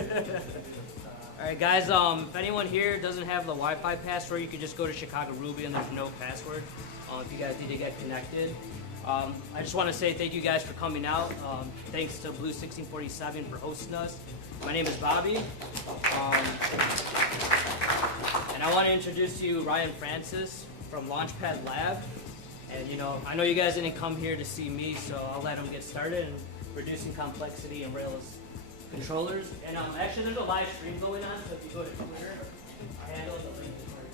All right, guys. If anyone here doesn't have the Wi-Fi password, you can just go to ChicagoRuby and there's no password. If you guys need to get connected. I just want to say thank you guys for coming out. Thanks to Blue 1647 for hosting us. My name is Bobby. And I want to introduce to you Ryan Francis from Launchpad Lab. And I know you guys didn't come here to see me, so I'll let him get started in reducing complexity in Rails controllers. And actually there's a live stream going on, so if you go to Twitter, I handle the link is right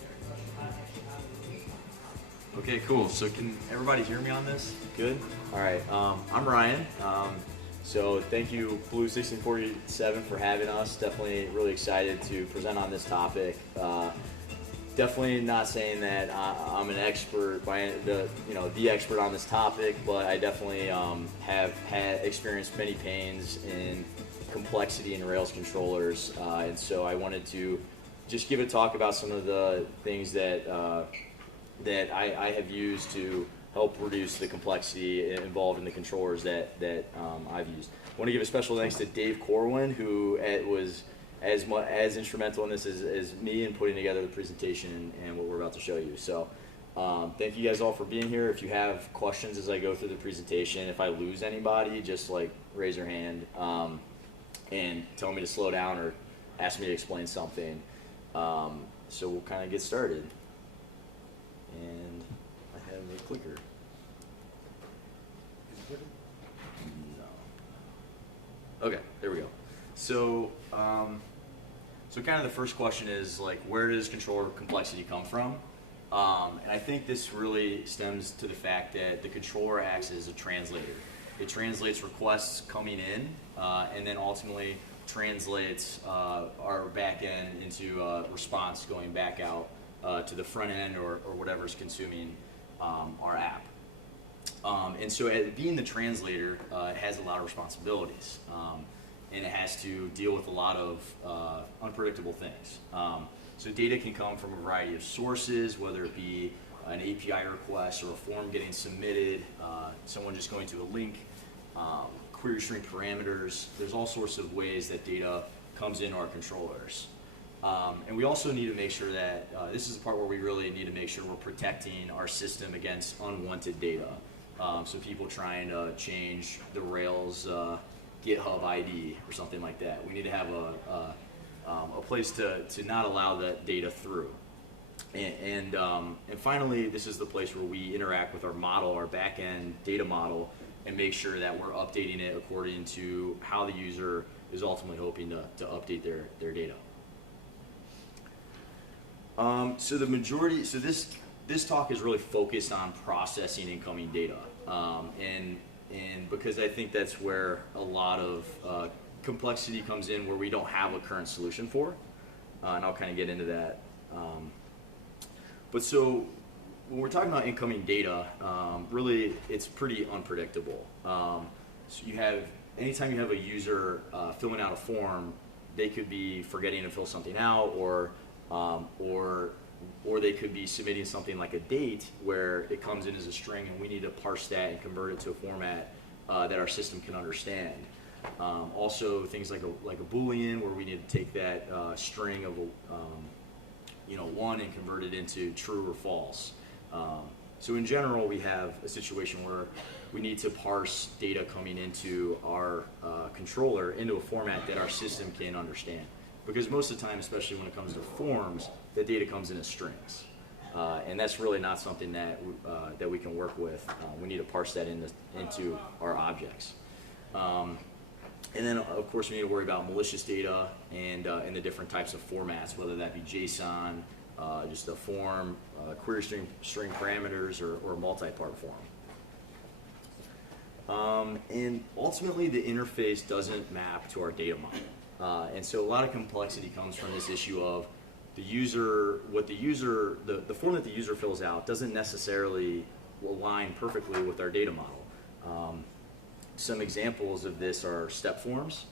there. Okay, cool. So can everybody hear me on this? Good? All right. I'm Ryan. So thank you, Blue 1647, for having us. Definitely really excited to present on this topic. Definitely not saying that I'm an expert by the expert on this topic, but I definitely have experienced many pains in complexity in Rails controllers, and so I wanted to just give a talk about some of the things that I have used to help reduce the complexity involved in the controllers that I've used. I want to give a special thanks to Dave Corwin, who was as instrumental in this as me in putting together the presentation and what we're about to show you. So thank you guys all for being here. If you have questions as I go through the presentation, if I lose anybody, just raise your hand and tell me to slow down or ask me to explain something. So we'll kind of get started. And I have a clicker. No. Okay, there we go. So, so kind of the first question is where does controller complexity come from? And I think this really stems to the fact that the controller acts as a translator. It translates requests coming in, and then ultimately translates our back end into a response going back out to the front end or whatever's consuming our app. And so being the translator, it has a lot of responsibilities. And it has to deal with a lot of unpredictable things. So data can come from a variety of sources, whether it be an API request or a form getting submitted, someone just going to a link, query string parameters. There's all sorts of ways that data comes into our controllers. And we also need to make sure that, this is the part where we really need to make sure we're protecting our system against unwanted data. So people trying to change the Rails GitHub ID or something like that. We need to have a place to not allow that data through. And finally, this is the place where we interact with our model, our back-end data model, and make sure that we're updating it according to how the user is ultimately hoping to update their data. So this talk is really focused on processing incoming data, and because I think that's where a lot of complexity comes in, where we don't have a current solution for, and I'll kind of get into that. But so when we're talking about incoming data, really it's pretty unpredictable. So anytime you have a user filling out a form, they could be forgetting to fill something out, or they could be submitting something like a date where it comes in as a string and we need to parse that and convert it to a format that our system can understand. Also things like a Boolean, where we need to take that string of one and convert it into true or false. So in general, we have a situation where we need to parse data coming into our controller into a format that our system can understand. Because most of the time, especially when it comes to forms, the data comes in as strings. And that's really not something that we can work with. We need to parse that into our objects. And then, of course, we need to worry about malicious data and the different types of formats, whether that be JSON, just a form, query string parameters, or a multi-part form. And ultimately, the interface doesn't map to our data model. And so a lot of complexity comes from this issue of the form that the user fills out doesn't necessarily align perfectly with our data model. Some examples of this are step forms.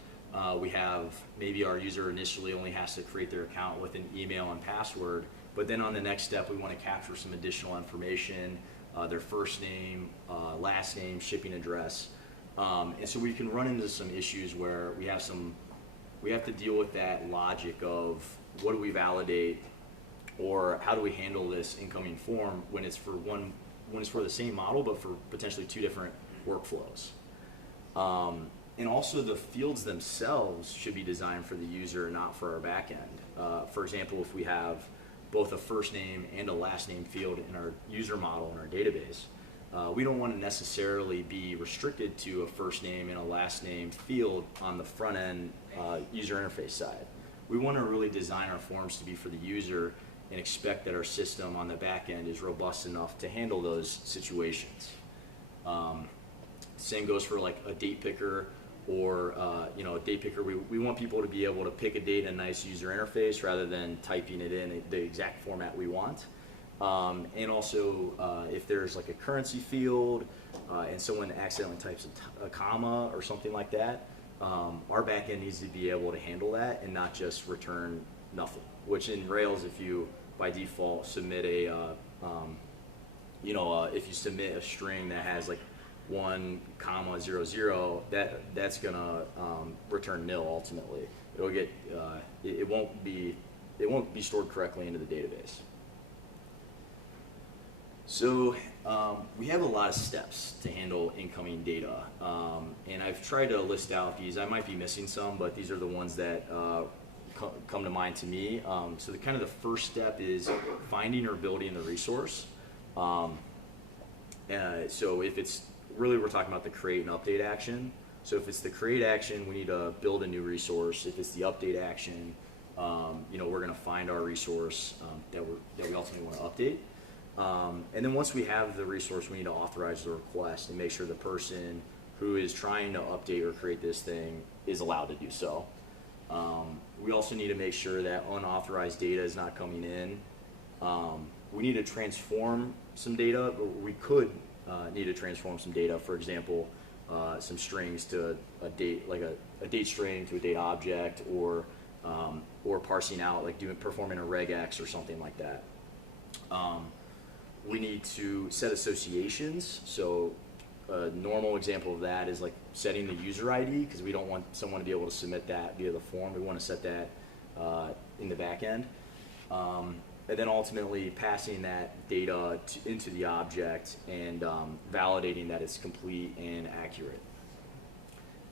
We have maybe our user initially only has to create their account with an email and password, but then on the next step we want to capture some additional information, their first name, last name, shipping address. And so we can run into some issues where we have some we have to deal with that logic of what do we validate, or how do we handle this incoming form when it's for the same model but for potentially two different workflows. And also the fields themselves should be designed for the user, not for our back end. For example, if we have both a first name and a last name field in our user model in our database, we don't want to necessarily be restricted to a first name and a last name field on the front end user interface side. We want to really design our forms to be for the user and expect that our system on the back end is robust enough to handle those situations. Same goes for like a date picker, or a date picker. We want people to be able to pick a date in a nice user interface rather than typing it in the exact format we want. And also if there's like a currency field and someone accidentally types a comma or something like that, our backend needs to be able to handle that and not just return nothing. Which in Rails, if you by default submit if you submit a string that has like 1,00, that's gonna return nil ultimately. It'll get it won't be stored correctly into the database. So we have a lot of steps to handle incoming data, and I've tried to list out these. I might be missing some, but these are the ones that come to mind to me. So the first step is finding or building the resource. So if it's really, we're talking about the create and update action. So if it's the create action, we need to build a new resource. If it's the update action, we're going to find our resource that we ultimately want to update. And then once we have the resource, we need to authorize the request and make sure the person who is trying to update or create this thing is allowed to do so. We also need to make sure that unauthorized data is not coming in. We need to transform some data, but we could need to transform some data. For example, some strings to a date, like a date string to a date object, or parsing out, like performing a regex or something like that. We need to set associations. So a normal example of that is like setting the user ID, because we don't want someone to be able to submit that via the form. We want to set that in the back end. And then ultimately passing that data into the object and validating that it's complete and accurate.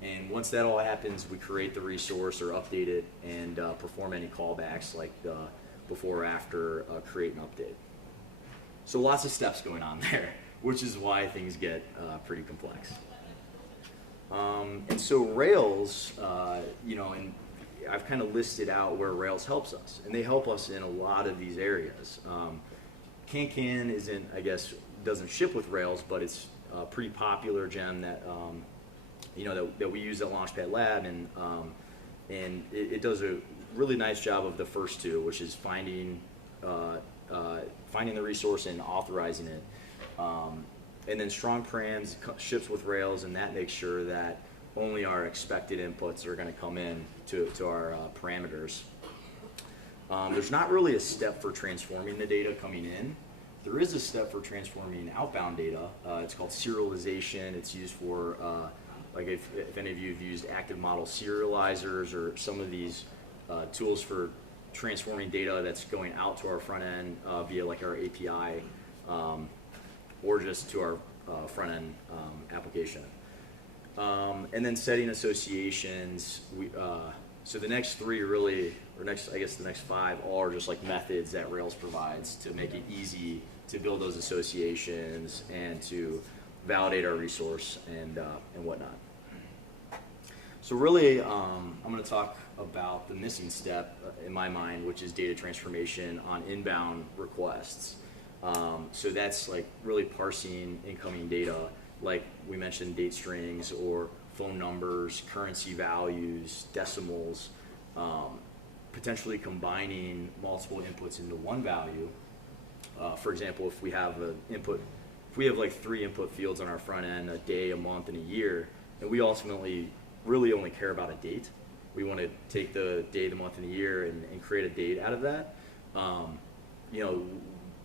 And once that all happens, we create the resource or update it and perform any callbacks like before or after create and update. So lots of steps going on there, which is why things get pretty complex. And so Rails, and I've kind of listed out where Rails helps us, and they help us in a lot of these areas. Can isn't, I guess, doesn't ship with Rails, but it's a pretty popular gem that that we use at Launchpad Lab, and it does a really nice job of the first two, which is finding the resource and authorizing it. And then strong params ships with Rails, and that makes sure that only our expected inputs are going to come in to our parameters. There's not really a step for transforming the data coming in. There is a step for transforming outbound data. It's called serialization. It's used for, like if any of you have used active model serializers or some of these tools for transforming data that's going out to our front end via like our API or just to our front end application. And then setting associations. So the next three really, or I guess the next five, all are just like methods that Rails provides to make it easy to build those associations and to validate our resource and whatnot. So really, I'm going to talk about the missing step in my mind, which is data transformation on inbound requests. So that's like really parsing incoming data, like we mentioned, date strings or phone numbers, currency values, decimals, potentially combining multiple inputs into one value. For example, if we have like 3 input fields on our front end, a day, a month, and a year, and we ultimately really only care about a date. We want to take the day, the month, and the year and create a date out of that.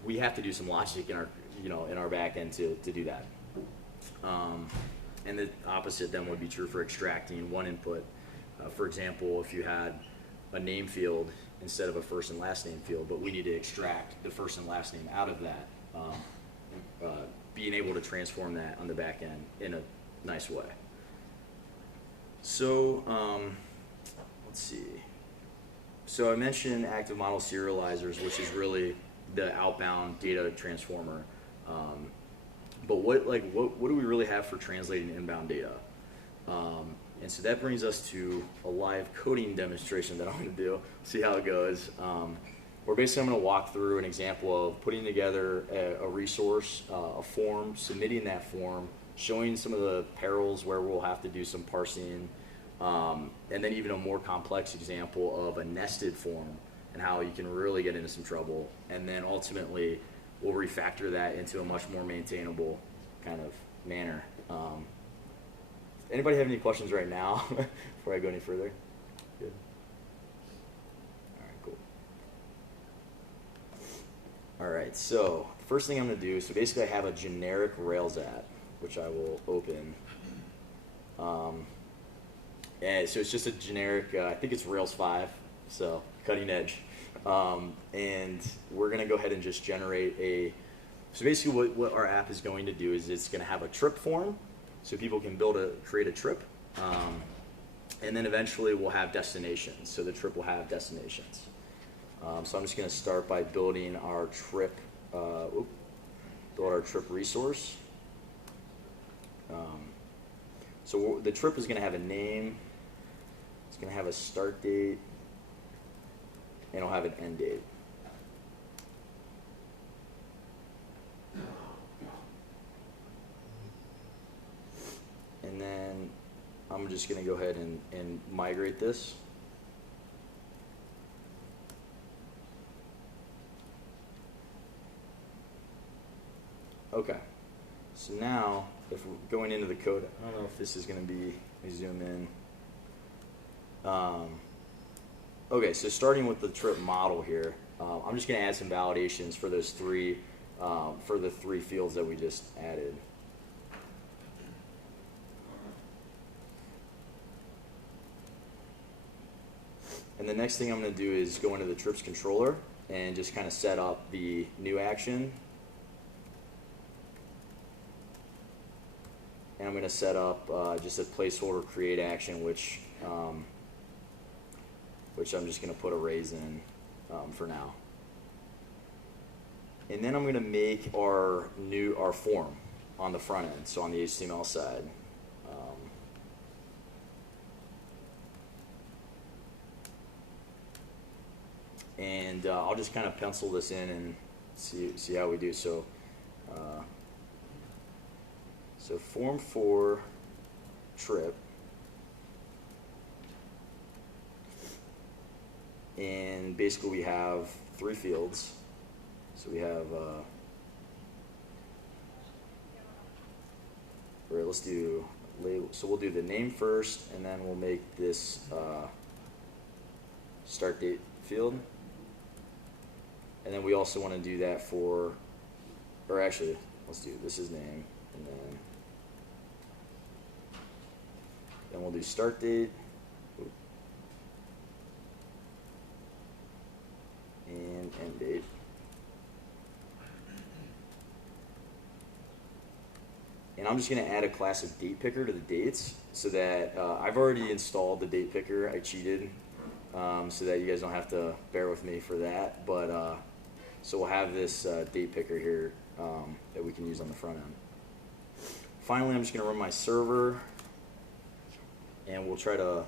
We have to do some logic in our back end to do that. And the opposite then would be true for extracting one input for example, if you had a name field instead of a first and last name field, but we need to extract the first and last name out of that, being able to transform that on the back end in a nice way. So let's see. So I mentioned active model serializers, which is really the outbound data transformer. But what do we really have for translating inbound data? And so that brings us to a live coding demonstration that I'm going to do. See how it goes. Where basically I'm going to walk through an example of putting together a resource, a form, submitting that form, showing some of the perils where we'll have to do some parsing, and then even a more complex example of a nested form and how you can really get into some trouble. And then ultimately we'll refactor that into a much more maintainable kind of manner. Anybody have any questions right now before I go any further? Good. All right, cool. All right, so the first thing I'm going to do, so basically I have a generic Rails app, which I will open. And so it's just a generic, I think it's Rails 5, so cutting edge. And we're going to go ahead and just generate so basically what our app is going to do is it's going to have a trip form, so people can create a trip. And then eventually we'll have destinations, so the trip will have destinations. So I'm just going to start by building our trip, build our trip resource. So the trip is going to have a name, it's going to have a start date, and it'll have an end date. And then I'm just going to go ahead and migrate this. Okay, so now if we're going into the code, I don't know if this is going to be, let me zoom in. Okay, so starting with the trip model here, I'm just going to add some validations for those for the three fields that we just added. And the next thing I'm going to do is go into the trips controller and just kind of set up the new action. And I'm going to set up just a placeholder create action, which I'm just going to put arrays in for now. And then I'm going to make our form on the front end, so on the HTML side. And I'll just kind of pencil this in and see how we do. So, so form for trip, and basically we have three fields. So we have, all right, let's do label. So we'll do the name first, and then we'll make this start date field. And then we also want to do that for, or actually, let's do, this is name, and then we'll do start date, and end date. And I'm just going to add a class of date picker to the dates, so that I've already installed the date picker. I cheated, so that you guys don't have to bear with me for that. But so we'll have this date picker here that we can use on the front end. Finally, I'm just going to run my server, and we'll try to,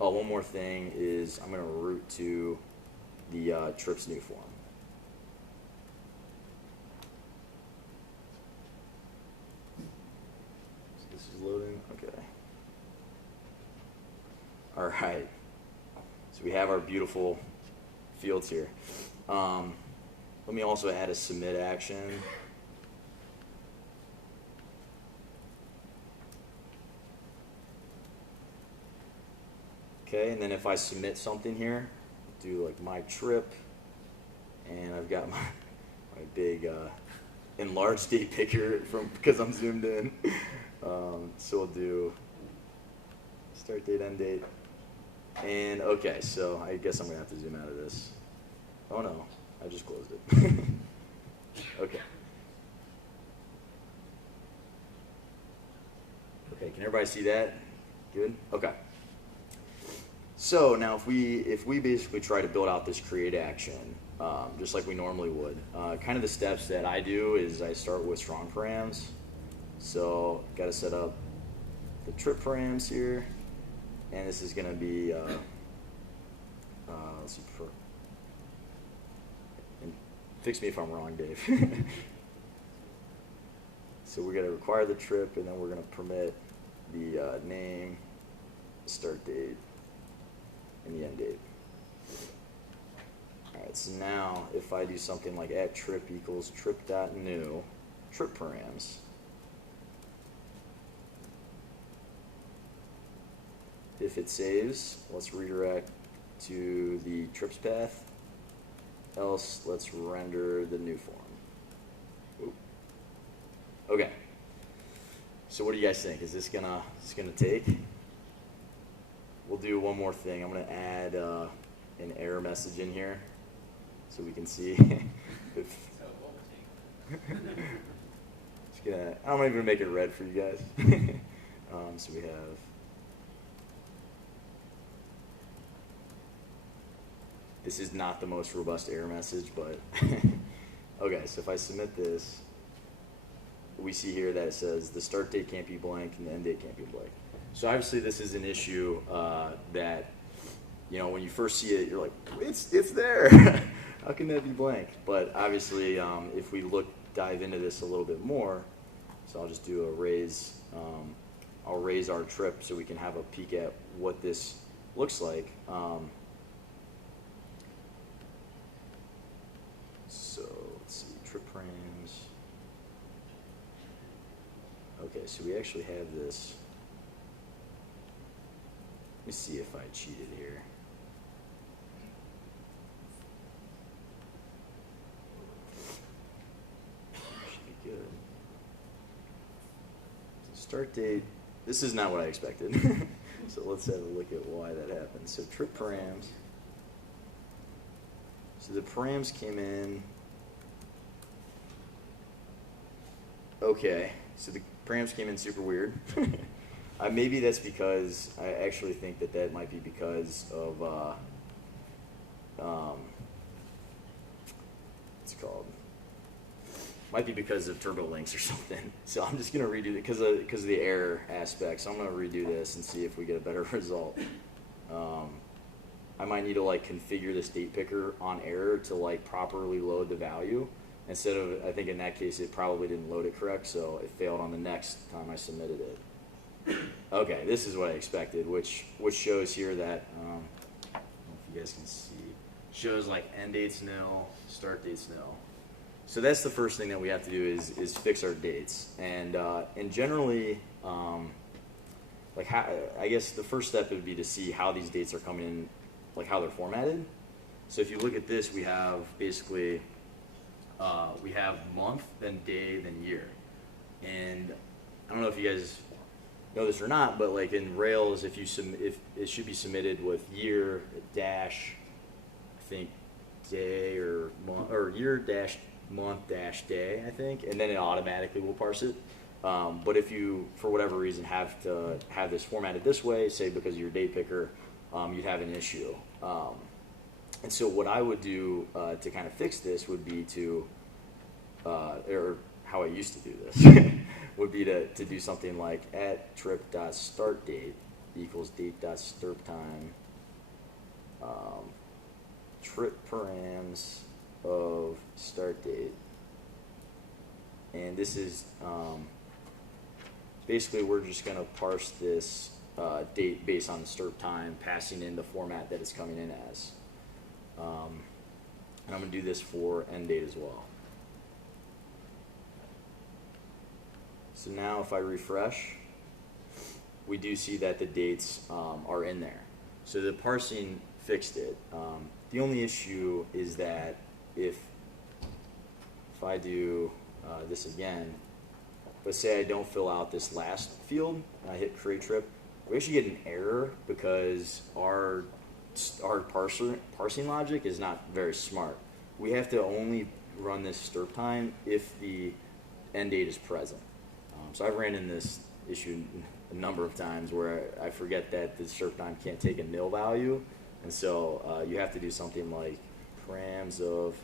oh, one more thing is I'm going to route to the trips new form. So this is loading, okay. All right, so we have our beautiful fields here. Let me also add a submit action. Okay, and then if I submit something here, do like my trip, and I've got my big enlarged date picker because I'm zoomed in. So we'll do start date, end date. And okay, so I guess I'm gonna have to zoom out of this. Oh no, I just closed it. Okay. Okay, can everybody see that? Good? Okay. So now if we basically try to build out this create action, just like we normally would, kind of the steps that I do is I start with strong params. So got to set up the trip params here, and this is going to be, let's see, and fix me if I'm wrong, Dave. So we're going to require the trip, and then we're going to permit the name, start date, and the end date. Alright, so now if I do something like @trip equals trip.new, trip params, if it saves, let's redirect to the trips path, else let's render the new form. Oop. Okay. So what do you guys think? Is this gonna take? We'll do one more thing. I'm gonna add an error message in here so we can see if I'm not even gonna make it red for you guys. So we have this is not the most robust error message, but okay, so if I submit this, we see here that it says the start date can't be blank and the end date can't be blank. So obviously this is an issue that, you know, when you first see it, you're like, it's there. How can that be blank? But obviously, if we dive into this a little bit more, so I'll just do a raise. I'll raise our trip so we can have a peek at what this looks like. So let's see, trip params. Okay, so we actually have this. Let me see if I cheated here. Should be good. So start date. This is not what I expected. So let's have a look at why that happened. So trip params. So the params came in. Okay, so the params came in super weird. Maybe that's because I actually think that might be because of what's it called? Might be because of turbo links or something. So I'm just gonna redo it because of the error aspect. So I'm gonna redo this and see if we get a better result. I might need to like configure this date picker on error to like properly load the value. Instead of, I think in that case it probably didn't load it correct, so it failed on the next time I submitted it. Okay, this is what I expected, which shows here that, I don't know if you guys can see, shows like end date's nil, start date's nil. So that's the first thing that we have to do is fix our dates. And generally, like I guess the first step would be to see how these dates are coming in, like how they're formatted. So if you look at this, we have basically, we have month, then day, then year. And I don't know if you guys know this or not, but like in Rails, if it should be submitted with year dash, I think day or month, or year dash month dash day, I think, and then it automatically will parse it. But if you, for whatever reason, have to have this formatted this way, say because of your date picker, you'd have an issue. And so what I would do to kind of fix this would be to, or how I used to do this, would be to do something like @trip.startDate equals date.startTime, trip params of start date. And this is basically we're just going to parse this date based on the start time, passing in the format that it's coming in as. And I'm going to do this for end date as well. So now if I refresh, we do see that the dates are in there. So the parsing fixed it. The only issue is that if I do this again, let's say I don't fill out this last field, and I hit create trip, we actually get an error because our parsing logic is not very smart. We have to only run this stirp time if the end date is present. So I've ran in this issue a number of times where I forget that the stirp time can't take a nil value, and so you have to do something like params of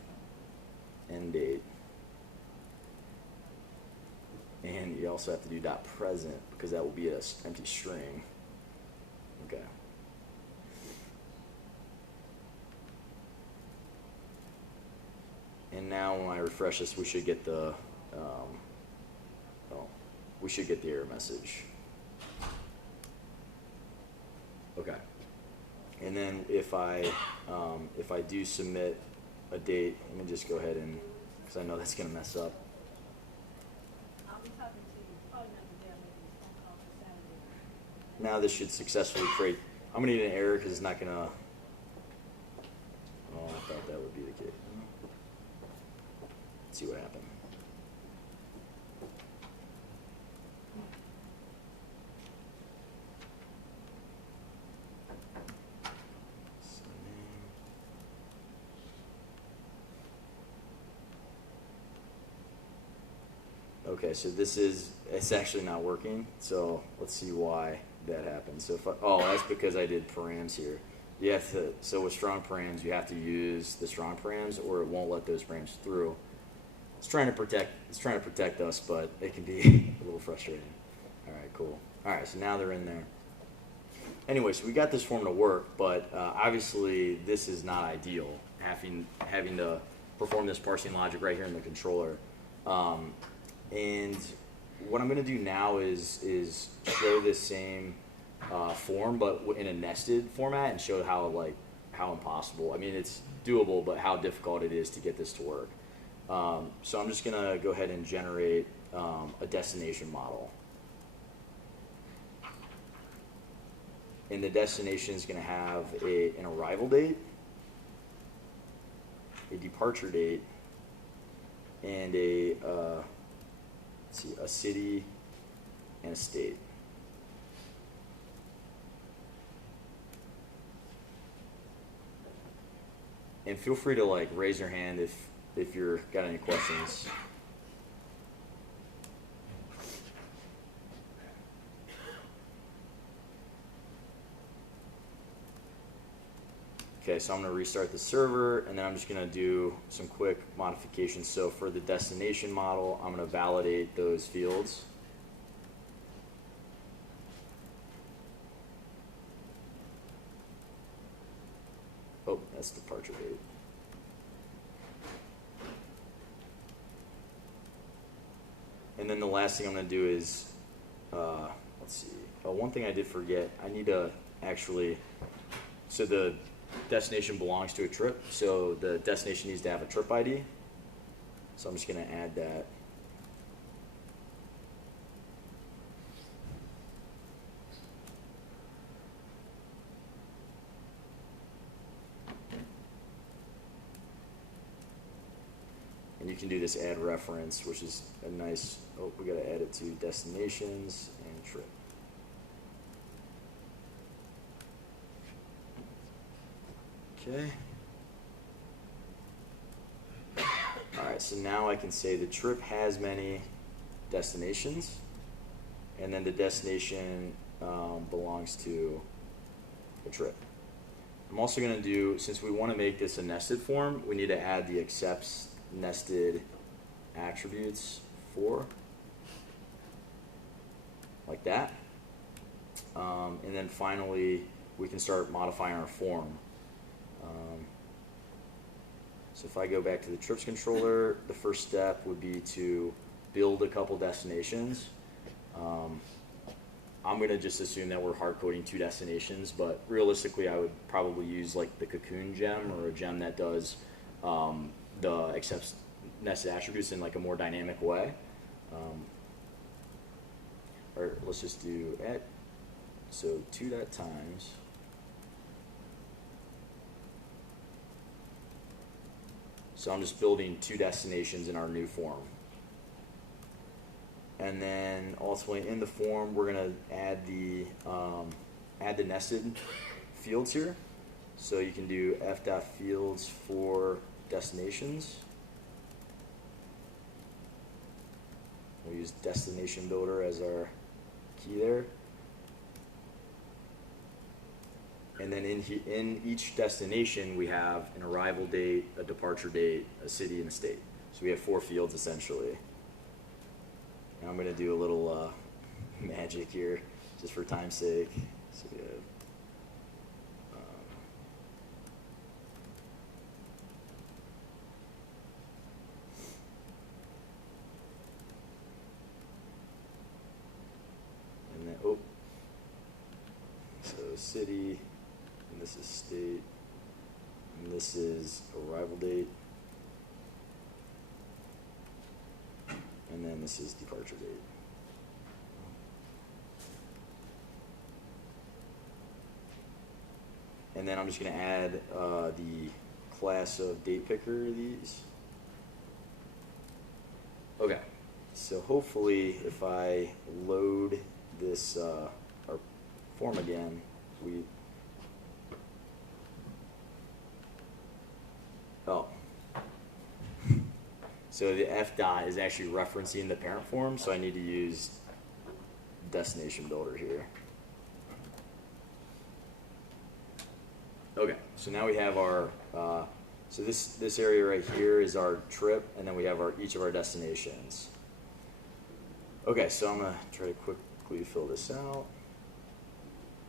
end date, and you also have to do dot present because that will be an empty string. Okay. And now when I refresh this, we should get the we should get the error message. Okay. And then if I do submit a date, let me just go ahead and, because I know that's going to mess up. I'll be talking to you. Probably not today. Maybe a phone call for Saturday. Now this should successfully create. I'm going to need an error because it's not going to. Oh, I thought that would be the case. Let's see what happened. Okay, so it's actually not working. So let's see why that happened. So that's because I did params here. You have to, so with strong params, you have to use the strong params or it won't let those params through. It's trying to protect us, but it can be a little frustrating. All right, cool. All right, so now they're in there. Anyway, so we got this form to work, but obviously this is not ideal, having to perform this parsing logic right here in the controller. And what I'm going to do now is show this same form, but in a nested format, and show how impossible. I mean, it's doable, but how difficult it is to get this to work. So I'm just going to go ahead and generate a destination model. And the destination is going to have an arrival date, a departure date, and a city and a state. And feel free to raise your hand if you're got any questions. Okay, so I'm going to restart the server, and then I'm just going to do some quick modifications. So for the destination model, I'm going to validate those fields. Oh, that's departure date. And then the last thing I'm going to do is, let's see. Oh, one thing I did forget, I need to actually, so the destination belongs to a trip, so the destination needs to have a trip ID. So I'm just going to add that. And you can do this add reference, which is a nice, we got to add it to destinations and trip. Okay. All right, so now I can say the trip has many destinations, and then the destination belongs to the trip. I'm also going to do, since we want to make this a nested form, we need to add the accepts nested attributes for, like that. And then finally, we can start modifying our form. So if I go back to the trips controller, the first step would be to build a couple destinations. I'm going to just assume that we're hard coding 2 destinations, but realistically I would probably use like the cocoon gem or a gem that does the accepts nested attributes in like a more dynamic way. Or let's just do at, so 2.times. So I'm just building 2 destinations in our new form. And then ultimately in the form, we're gonna add the nested fields here. So you can do f.fields for destinations. We'll use destination builder as our key there. And then in each destination, we have an arrival date, a departure date, a city, and a state. So we have 4 fields essentially. And I'm going to do a little magic here, just for time's sake. So we have, and then, oh, so city, and this is state, and this is arrival date, and then this is departure date. And then I'm just going to add the class of date picker to these. Okay, so hopefully if I load this our form again, so the f dot is actually referencing the parent form, so I need to use destination builder here. Okay, so now we have our, so this area right here is our trip, and then we have each of our destinations. Okay, so I'm gonna try to quickly fill this out.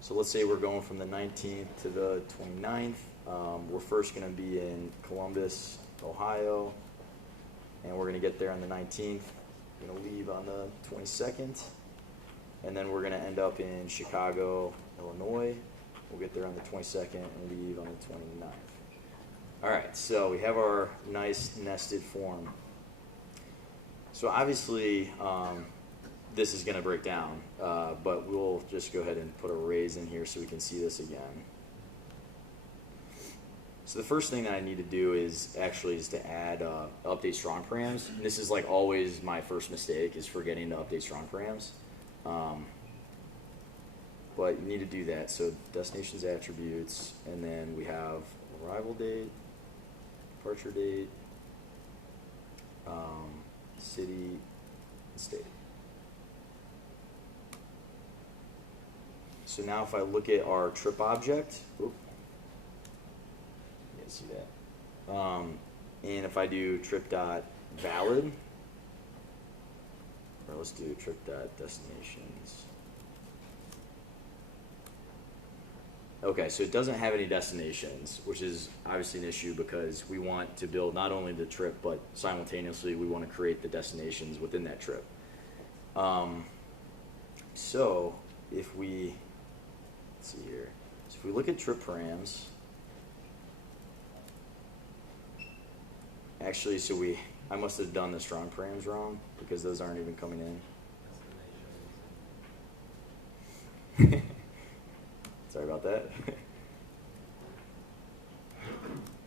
So let's say we're going from the 19th to the 29th. We're first gonna be in Columbus, Ohio, and we're gonna get there on the 19th. We're gonna leave on the 22nd, and then we're gonna end up in Chicago, Illinois. We'll get there on the 22nd and leave on the 29th. All right, so we have our nice nested form. So obviously, this is going to break down, but we'll just go ahead and put arrays in here so we can see this again. So the first thing that I need to do is to add update strong params. And this is like always my first mistake, is forgetting to update strong params. But you need to do that. So destinations attributes, and then we have arrival date, departure date, city, and state. So now if I look at our trip object, you can see that. And if I do trip.valid, or let's do trip.destinations. Okay, so it doesn't have any destinations, which is obviously an issue because we want to build not only the trip, but simultaneously we want to create the destinations within that trip. So if we, let's see here, so if we look at trip params, actually, I must have done the strong params wrong because those aren't even coming in. Sorry about that.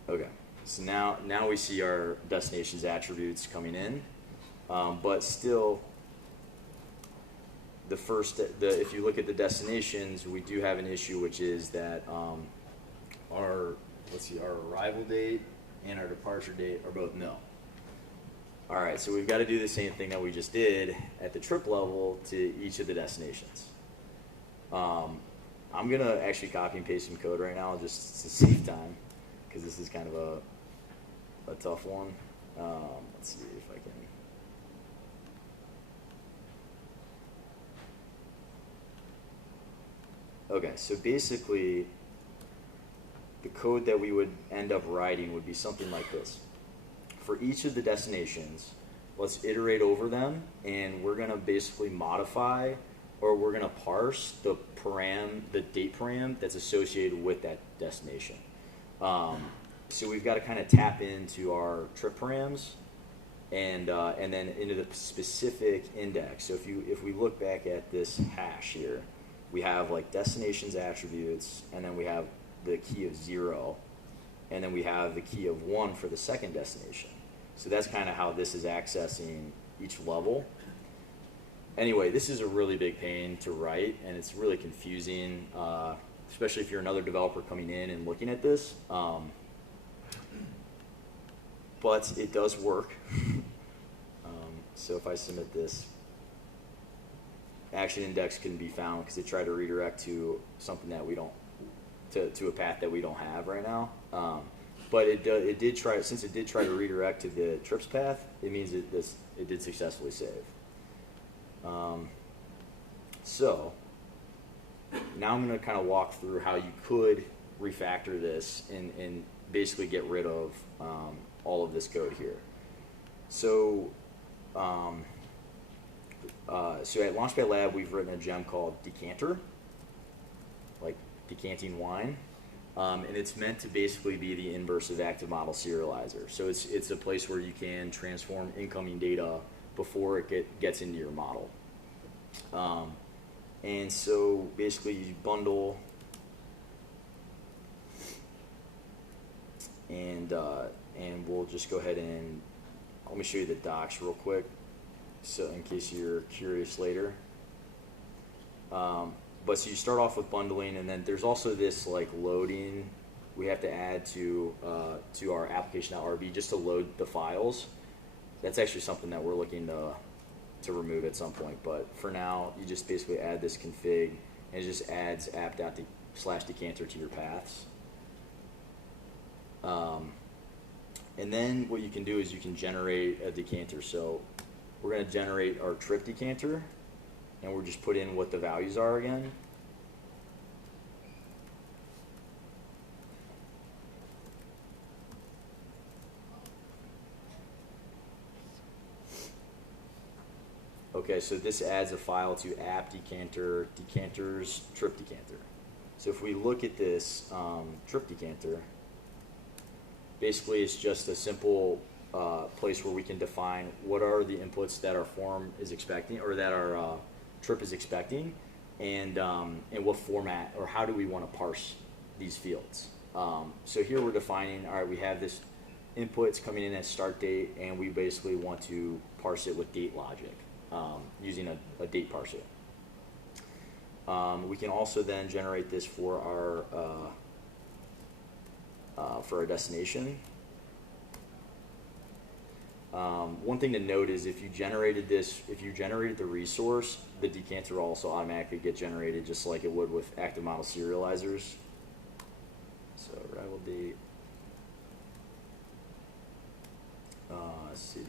Okay, so now we see our destinations attributes coming in, but still, if you look at the destinations, we do have an issue, which is that our arrival date and our departure date are both no. All right, so we've got to do the same thing that we just did at the trip level to each of the destinations. I'm going to actually copy and paste some code right now just to save time, because this is kind of a tough one. Let's see if I can. Okay, so basically, the code that we would end up writing would be something like this. For each of the destinations, let's iterate over them, and we're going to basically modify, or we're going to parse the date param that's associated with that destination. So we've got to kind of tap into our trip params and then into the specific index. So if we look back at this hash here, we have like destinations attributes, and then we have the key of 0, and then we have the key of 1 for the second destination. So that's kind of how this is accessing each level. Anyway, this is a really big pain to write, and it's really confusing, especially if you're another developer coming in and looking at this. But it does work. So if I submit this, action index can be found because it tried to redirect to something that we don't, to a path that we don't have right now. But it did try, since it did try to redirect to the trips path, it means it did successfully save. So now I'm going to kind of walk through how you could refactor this and basically get rid of all of this code here. So so at Launchpad Lab, we've written a gem called Decanter, like decanting wine. And it's meant to basically be the inverse of active model serializer. So it's a place where you can transform incoming data before it gets into your model. And so basically you bundle and we'll just go ahead and let me show you the docs real quick, so in case you're curious later. But so you start off with bundling, and then there's also this like loading we have to add to our application.rb just to load the files. That's actually something that we're looking to remove at some point, but for now you just basically add this config, and it just adds app./decanter to your paths. And then what you can do is you can generate a decanter. So we're going to generate our trip decanter, and we'll just put in what the values are again. Okay, so this adds a file to app decanter, decanters, trip decanter. So if we look at this trip decanter, basically it's just a simple place where we can define what are the inputs that our form is expecting, or that our trip is expecting, and what format, or how do we want to parse these fields. So here we're defining, all right, we have this inputs coming in as start date, and we basically want to parse it with date logic using a date parser. We can also then generate this for our destination. One thing to note is if you generated the resource, the decanter will also automatically get generated just like it would with active model serializers. So arrival date, city.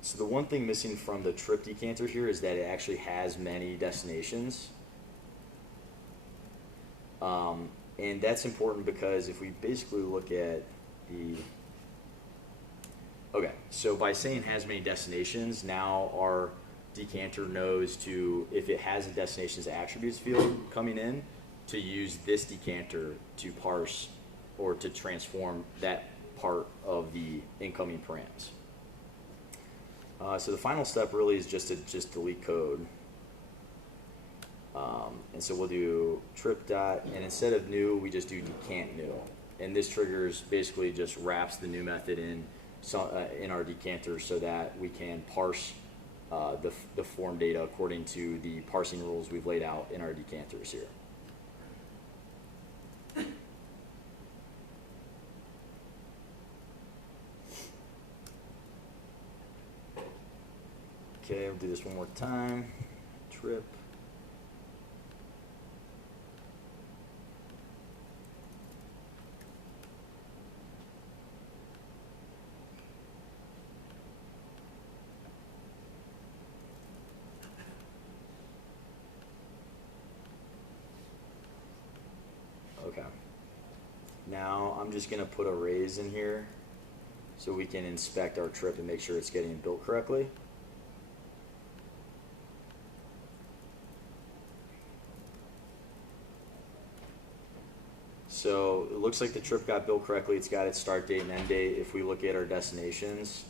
So the one thing missing from the trip decanter here is that it actually has many destinations. And that's important because if we basically look at okay, so by saying has many destinations, now our decanter knows if it has a destinations attributes field coming in, to use this decanter to parse or to transform that part of the incoming params. So the final step really is just to delete code. And so we'll do trip dot, and instead of new, we just do decant new. And this triggers, basically just wraps the new method in our decanter so that we can parse the form data according to the parsing rules we've laid out in our decanters here. Okay, we'll do this one more time. Trip. Okay. Now I'm just going to put arrays in here so we can inspect our trip and make sure it's getting built correctly. So it looks like the trip got built correctly. It's got its start date and end date. If we look at our destinations,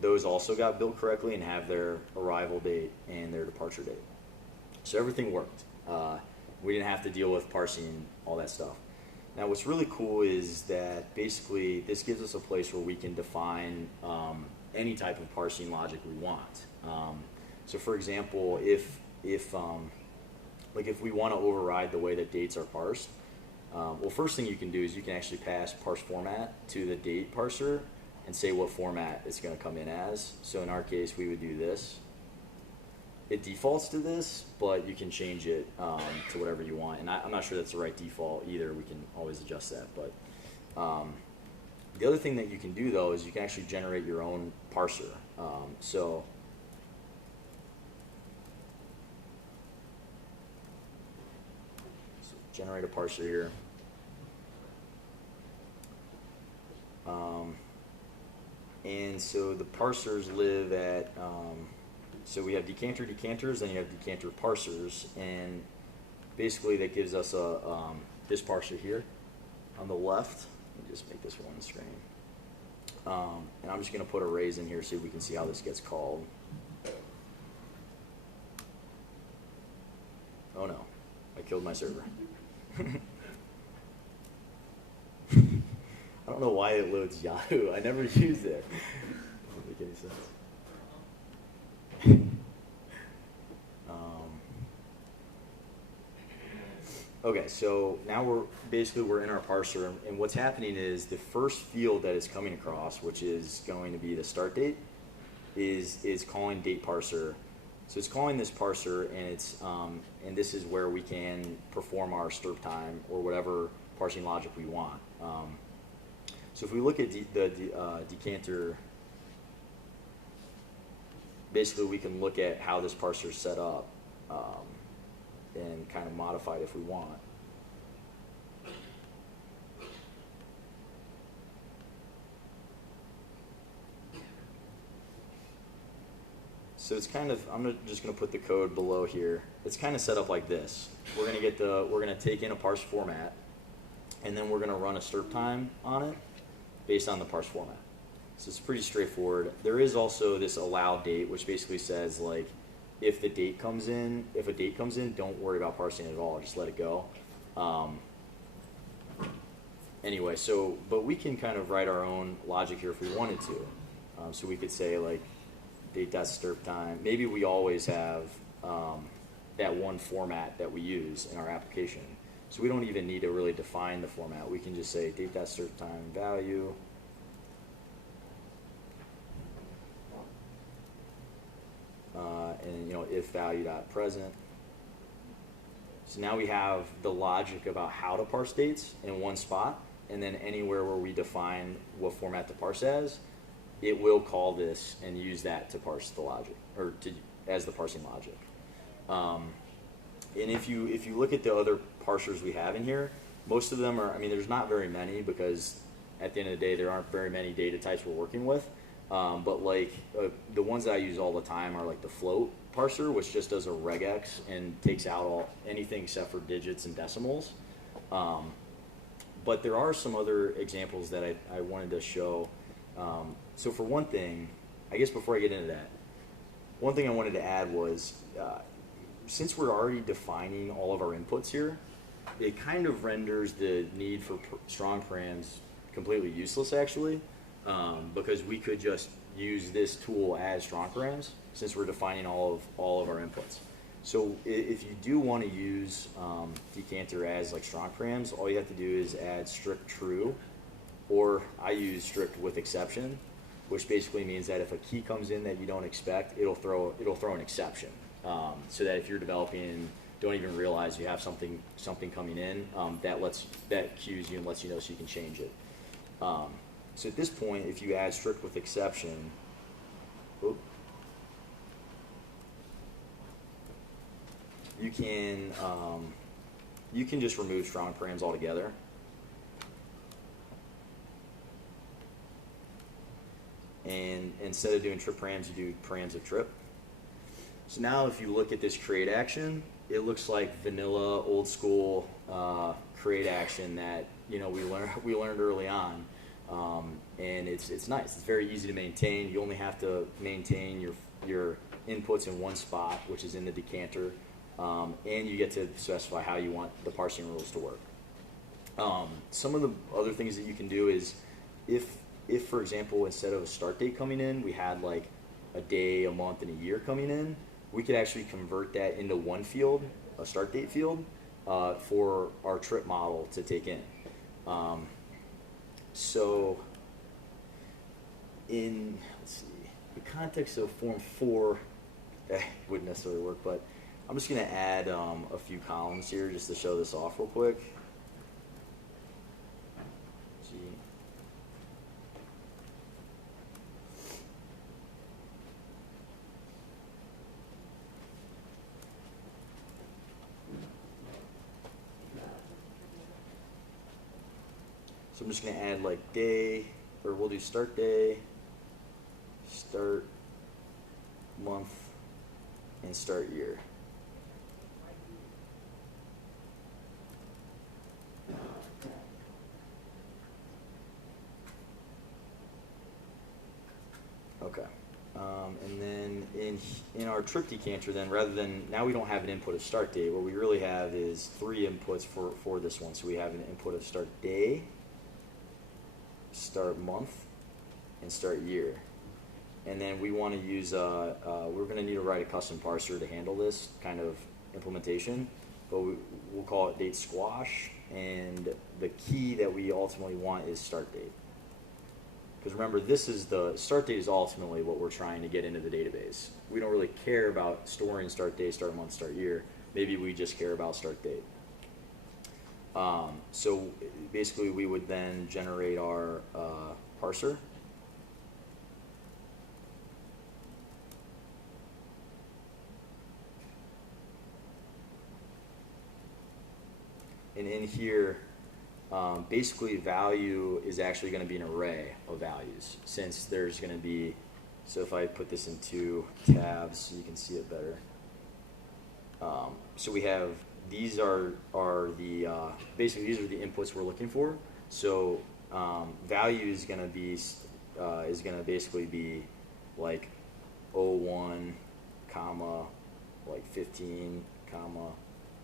those also got built correctly and have their arrival date and their departure date. So everything worked. We didn't have to deal with parsing all that stuff. Now what's really cool is that basically this gives us a place where we can define any type of parsing logic we want. So for example, if we want to override the way that dates are parsed, well, first thing you can do is you can actually pass parse format to the date parser and say what format it's going to come in as. So in our case, we would do this. It defaults to this, but you can change it to whatever you want. And I'm not sure that's the right default either. We can always adjust that. But the other thing that you can do, though, is you can actually generate your own parser. So generate a parser here. And so the parsers live at, so we have decanter decanters, then you have decanter parsers, and basically that gives us a this parser here on the left. Let me just make this one screen. And I'm just going to put arrays in here so we can see how this gets called. Oh no, I killed my server. I don't know why it loads Yahoo. I never used it. Doesn't make any sense. Okay, so now we're in our parser, and what's happening is the first field that it's coming across, which is going to be the start date, is calling date parser. So it's calling this parser, and it's and this is where we can perform our stirp time or whatever parsing logic we want. So if we look at the decanter, basically we can look at how this parser is set up and kind of modify it if we want. So it's kind of, just going to put the code below here. It's kind of set up like this. We're going to take in a parse format, and then we're going to run a stirp time on it based on the parse format. So it's pretty straightforward. There is also this allow date, which basically says, like, if a date comes in, don't worry about parsing it at all. Just let it go. Anyway, so, but we can kind of write our own logic here if we wanted to. So we could say, like, date.stirp time. Maybe we always have that one format that we use in our application. So we don't even need to really define the format. We can just say date.stirp time value. And if value.present. So now we have the logic about how to parse dates in one spot, and then anywhere where we define what format to parse as, it will call this and use that to parse the logic, or as the parsing logic. And if you look at the other parsers we have in here, most of them are, there's not very many, because at the end of the day there aren't very many data types we're working with. But the ones that I use all the time are like the float parser, which just does a regex and takes out anything except for digits and decimals. But there are some other examples that I wanted to show. So for one thing, I guess before I get into that, one thing I wanted to add was, since we're already defining all of our inputs here, it kind of renders the need for strong params completely useless, actually. Because we could just use this tool as strong params since we're defining all of our inputs. So if you do want to use decanter as like strong params, all you have to do is add strict true, or I use strict with exception, which basically means that if a key comes in that you don't expect, it'll throw an exception, so that if you're developing and don't even realize you have something coming in, that cues you and lets you know so you can change it. So at this point, if you add strict with exception, you can just remove strong params altogether. And instead of doing trip params, you do params of trip. So now if you look at this create action, it looks like vanilla, old school create action that we learned early on. And it's nice. It's very easy to maintain. You only have to maintain your inputs in one spot, which is in the decanter, and you get to specify how you want the parsing rules to work. Some of the other things that you can do is if for example, instead of a start date coming in, we had like a day, a month, and a year coming in, we could actually convert that into one field, a start date field, for our trip model to take in. So in, let's see, the context of Form 4, that wouldn't necessarily work, but I'm just going to add a few columns here just to show this off real quick. Gee. So I'm just going to add like day, or we'll do start day, start month, and start year. Okay. And then in our trip decanter, then rather than, now we don't have an input of start date, what we really have is 3 inputs for this one. So we have an input of start day, start month, and start year. And then we want to use, we're going to need to write a custom parser to handle this kind of implementation, but we'll call it date squash, and the key that we ultimately want is start date. Because remember, this is the start date is ultimately what we're trying to get into the database. We don't really care about storing start date, start month, start year. Maybe we just care about start date. So basically, we would then generate our parser. And in here, basically value is actually going to be an array of values, since there's going to be, so if I put this in 2 tabs so you can see it better. So we have, these are the, basically these are the inputs we're looking for. So value is going to be, basically be like 01, comma, like 15, comma,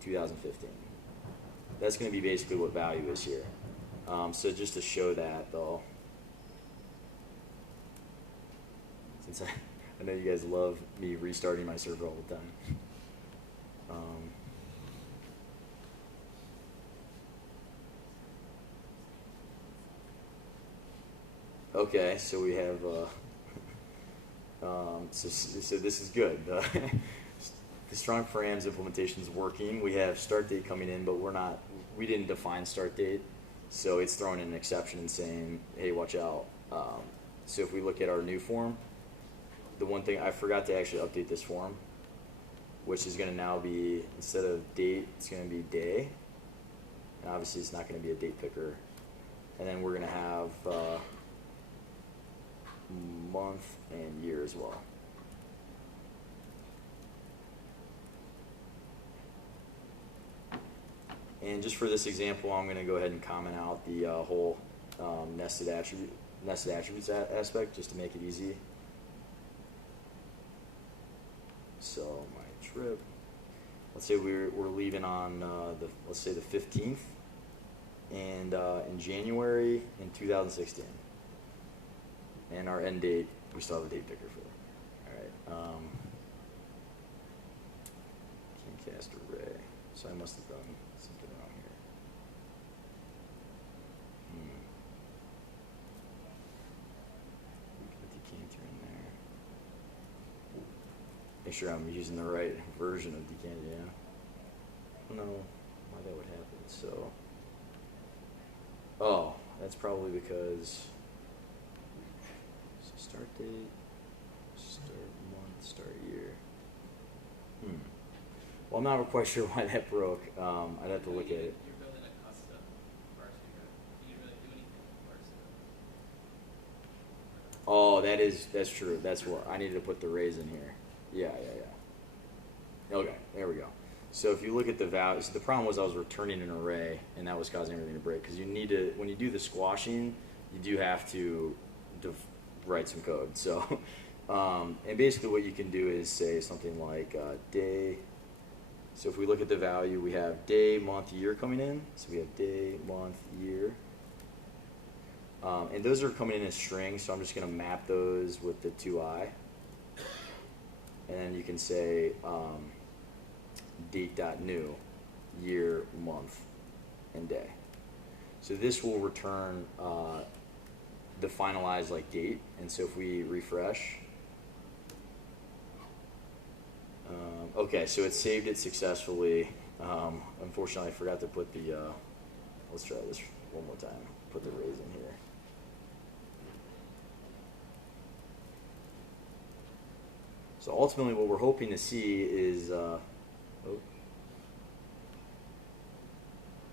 2015. That's going to be basically what value is here. So just to show that, though, since I know you guys love me restarting my server all the time. Okay, so we have, so this is good. The strong params implementation is working. We have start date coming in, but we didn't define start date, so it's throwing in an exception and saying, hey, watch out. So if we look at our new form, the one thing, I forgot to actually update this form, which is going to now be, instead of date, it's going to be day. And obviously it's not going to be a date picker. And then we're going to have month and year as well. And just for this example, I'm going to go ahead and comment out the whole nested attributes aspect, just to make it easy. So my trip, let's say we're leaving on let's say the 15th, and in January in 2016, and our end date we still have a date picker for. All right. Can't cast array, so I must have done something wrong here. Put the decanter in there. Make sure I'm using the right version of decanter. Yeah. I don't know why that would happen. So, oh, that's probably because start date, start month, start year. Well, I'm not quite sure why that broke. I'd have to look at it. You're building a custom parsing, right? You didn't really do anything with parsing. Oh, that's true. That's what I needed to put the arrays in here. Yeah. Okay, there we go. So if you look at the values, the problem was I was returning an array, and that was causing everything to break. Because you need to, when you do the squashing, you do have to write some code. So, and basically what you can do is say something like day So if we look at the value, we have day, month, year coming in. So we have day, month, year. And those are coming in as strings, so I'm just going to map those with the 2i. And then you can say date.new, year, month, and day. So this will return the finalized like date. And so if we refresh, okay, so it saved it successfully. Unfortunately, I forgot to put the, let's try this one more time. Put the raise in here. So ultimately what we're hoping to see is, oh,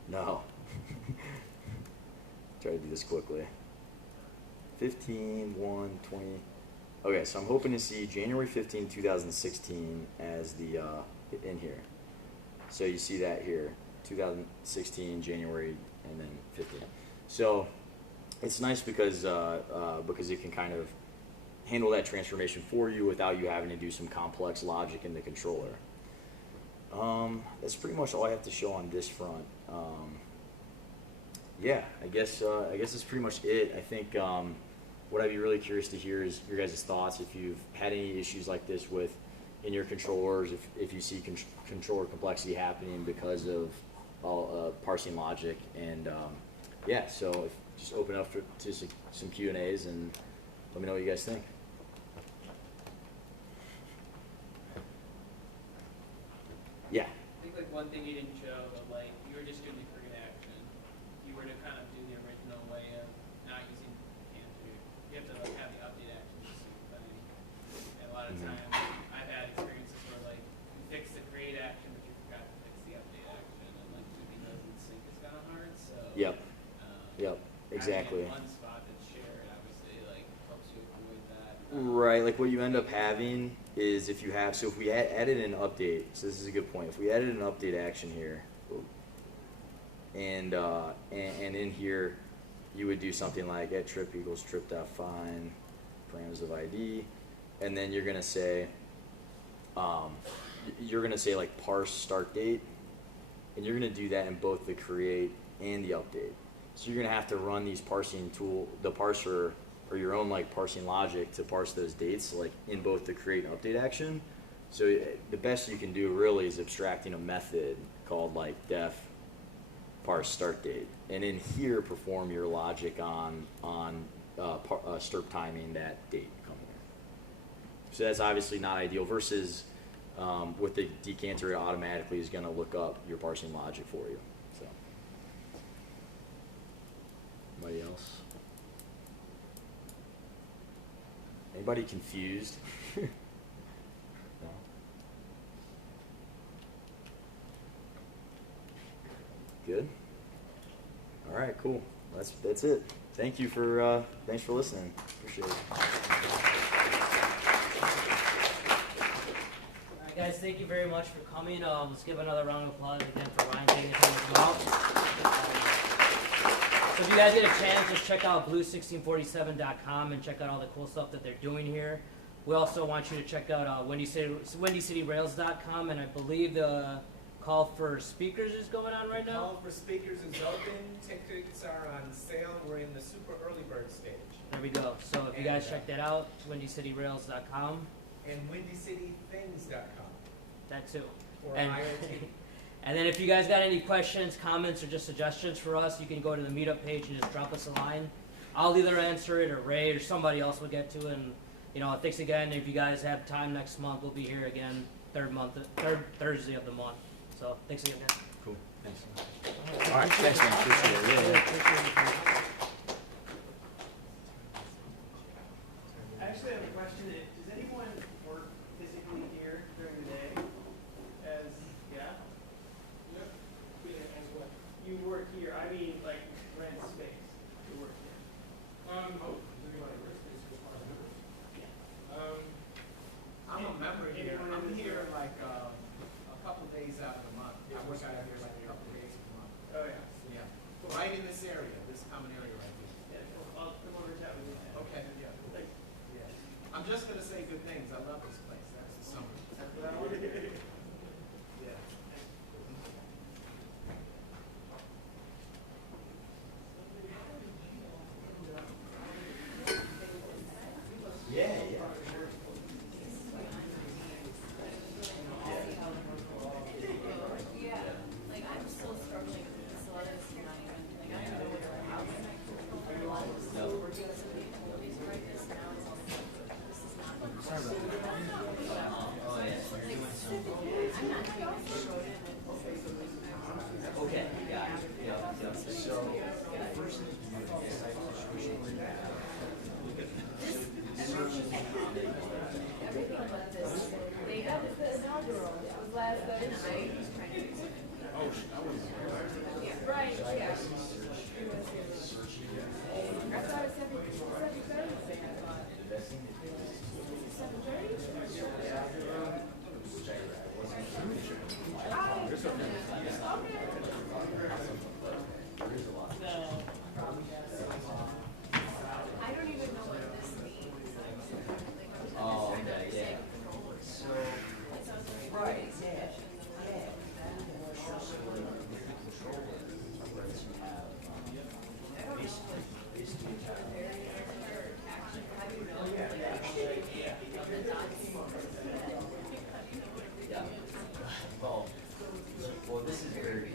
no. Try to do this quickly. 15, 1, 20. Okay, so I'm hoping to see January 15, 2016 as the, in here. So you see that here, 2016, January, and then 15. So it's nice because it can kind of handle that transformation for you without you having to do some complex logic in the controller. That's pretty much all I have to show on this front. Yeah, I guess that's pretty much it. I think what I'd be really curious to hear is your guys' thoughts if you've had any issues like this in your controllers, if you see controller complexity happening because of parsing logic, and yeah, so just open up to some Q&As and let me know what you guys think. Yeah. I think like one thing you didn't show, but like you were just doing the create action. If you were to kind of do the original way of not using cancer, you have to like have the update action. And a lot of times I've had experiences where like you fix the create action, but you forgot to fix the update action, and like moving those in sync is kind of hard. So Yep. Yep. Exactly. having one spot that's shared obviously like helps you avoid that. Right, like what you end up having is if you have, so if we added an update, so this is a good point, if we added an update action here, and in here, you would do something like at trip equals trip.find, parameters of ID, and then you're gonna say like parse start date, and you're gonna do that in both the create and the update. So you're gonna have to run these parsing the parser, or your own like parsing logic to parse those dates like in both the create and update action. So the best you can do really is abstracting a method called like def parse start date, and in here perform your logic on stirp timing that date coming in. So that's obviously not ideal versus with the decanter, it automatically is going to look up your parsing logic for you. So anybody else? Anybody confused? No? Good. All right, cool. That's it. Thank you for thanks for listening. Appreciate it. All right, guys, thank you very much for coming. Let's give another round of applause again for Ryan taking the time to come out. So if you guys get a chance, just check out blue1647.com and check out all the cool stuff that they're doing here. We also want you to check out WindyCityRails.com, and I believe the call for speakers is going on right now. Call for speakers is open. Tickets are on sale. We're in the super early bird stage. There we go. So if you guys check that out, WindyCityRails.com. And WindyCityThings.com. That too. Or And- IoT. And then if you guys got any questions, comments, or just suggestions for us, you can go to the Meetup page and just drop us a line. I'll either answer it, or Ray, or somebody else will get to it. And thanks again. If you guys have time next month, we'll be here again, third Thursday of the month. So thanks again, guys. Cool. Thanks. All right. Thanks, man. Appreciate it. Yeah. I actually have a question. Does anyone work physically here during the day? As what? You work here. I mean, like, rent space to work here. Does anybody rent space as far as members? I'm a member here. Anyone I'm in this here room? like a couple days out of the month. I work out here like a couple days a month. Oh, yeah. Yeah. Right in this area, this common area right here. Yeah, cool. I'll come over and chat with you. Okay. Yeah. Thanks. Yeah. I'm just gonna say good things. I love this place. That's the summary. That's what I wanted to hear. Yeah. Right, yeah. I thought it's 7:30. 7:30? I don't even know what this means. Oh, okay, yeah. So, right, yeah. Well, this is very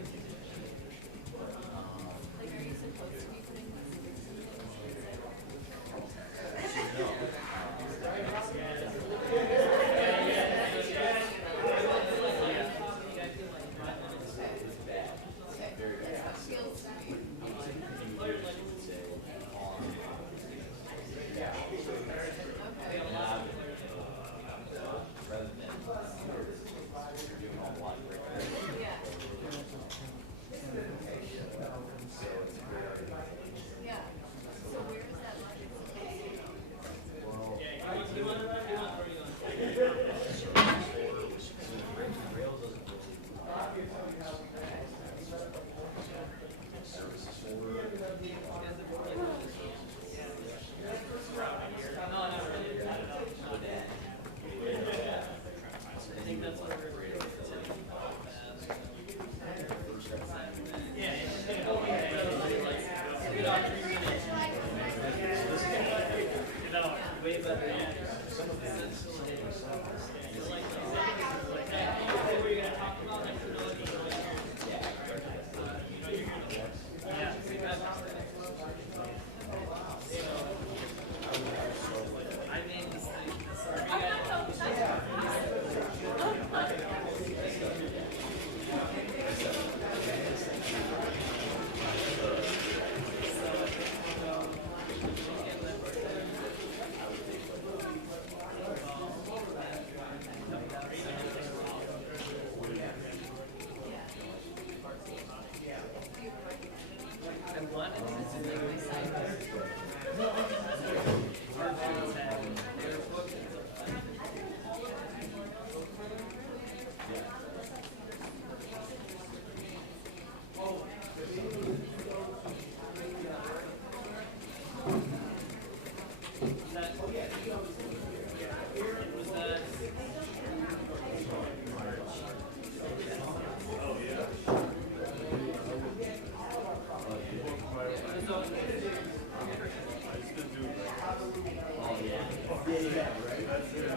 Yeah, right. That's it.